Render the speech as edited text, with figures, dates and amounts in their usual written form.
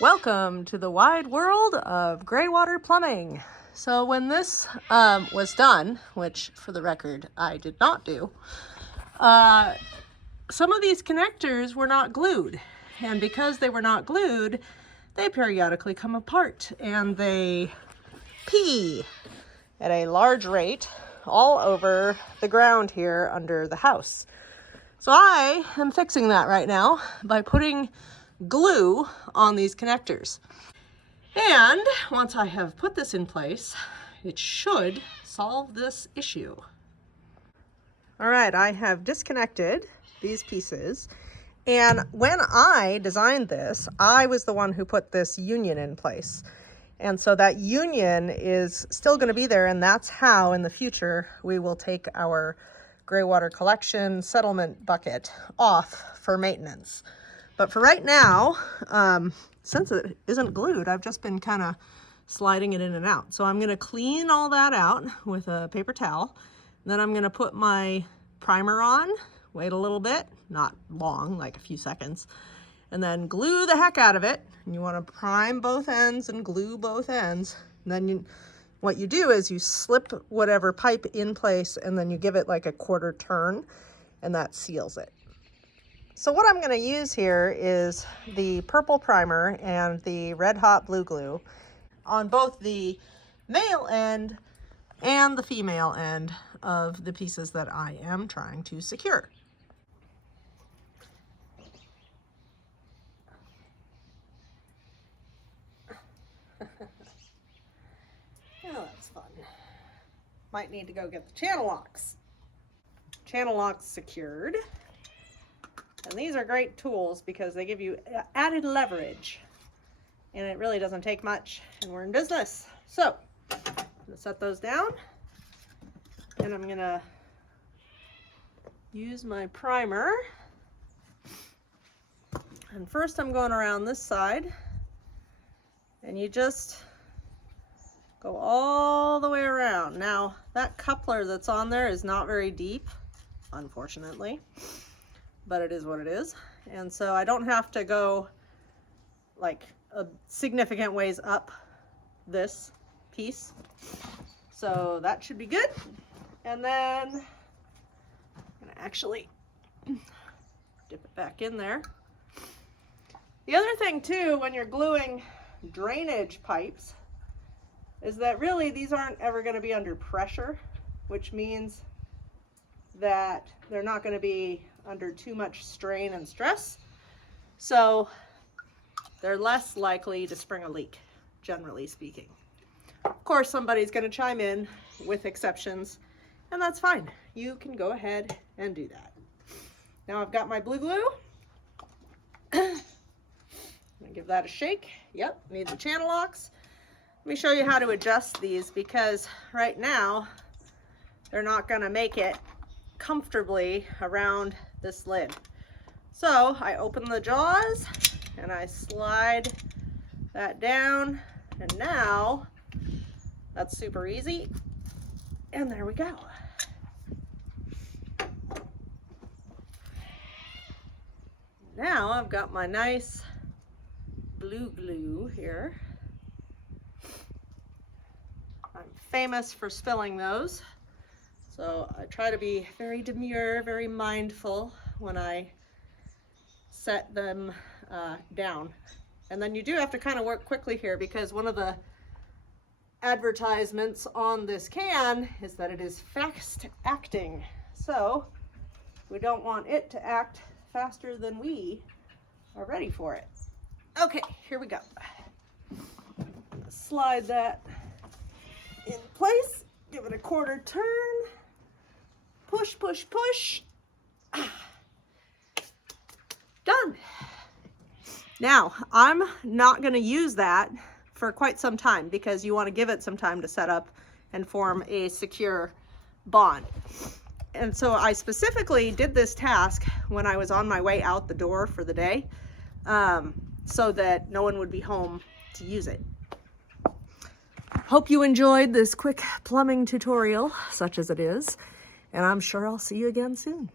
Welcome to the wide world of greywater plumbing. So when this was done, which for the record I did not do, some of these connectors were not glued. And because they were not glued, they periodically come apart and they pee at a large rate all over the ground here under the house. So I am fixing that right now by putting glue on these connectors. And once I have put this in place, it should solve this issue. All right, I have disconnected these pieces. And when I designed this, I was the one who put this union in place. And so that union is still going to be there, and that's how in the future we will take our greywater collection settlement bucket off for maintenance. But for right now, since it isn't glued, I've just been kind of sliding it in and out. So I'm going to clean all that out with a paper towel. Then I'm going to put my primer on, wait a little bit, not long, like a few seconds, and then glue the heck out of it. And you want to prime both ends and glue both ends. And then what you do is you slip whatever pipe in place and then you give it like a quarter turn, and that seals it. So what I'm going to use here is the purple primer and the red hot blue glue on both the male end and the female end of the pieces that I am trying to secure. Oh, that's fun. Might need to go get the channel locks. Channel locks secured. And these are great tools because they give you added leverage. And it really doesn't take much, and we're in business. So, I'm gonna set those down. And I'm gonna use my primer. And first I'm going around this side. And you just go all the way around. Now, that coupler that's on there is not very deep, unfortunately. But it is what it is. And so I don't have to go like a significant ways up this piece. So that should be good. And then I'm gonna actually dip it back in there. The other thing too, when you're gluing drainage pipes, is that really these aren't ever gonna be under pressure, which means that they're not gonna be under too much strain and stress. So they're less likely to spring a leak, generally speaking. Of course, somebody's gonna chime in with exceptions, and that's fine. You can go ahead and do that. Now I've got my blue glue. I'm gonna give that a shake. Yep, need the channel locks. Let me show you how to adjust these, because right now they're not gonna make it comfortably around this lid. So I open the jaws and I slide that down, and now that's super easy. And there we go. Now I've got my nice blue glue here. I'm famous for spilling those. So I try to be very demure, very mindful when I set them down. And then you do have to kind of work quickly here, because one of the advertisements on this can is that it is fast acting. So we don't want it to act faster than we are ready for it. Okay, here we go. Slide that in place, give it a quarter turn. Push, push, push. Done. Now, I'm not going to use that for quite some time, because you want to give it some time to set up and form a secure bond. And so I specifically did this task when I was on my way out the door for the day, so that no one would be home to use it. Hope you enjoyed this quick plumbing tutorial, such as it is. And I'm sure I'll see you again soon.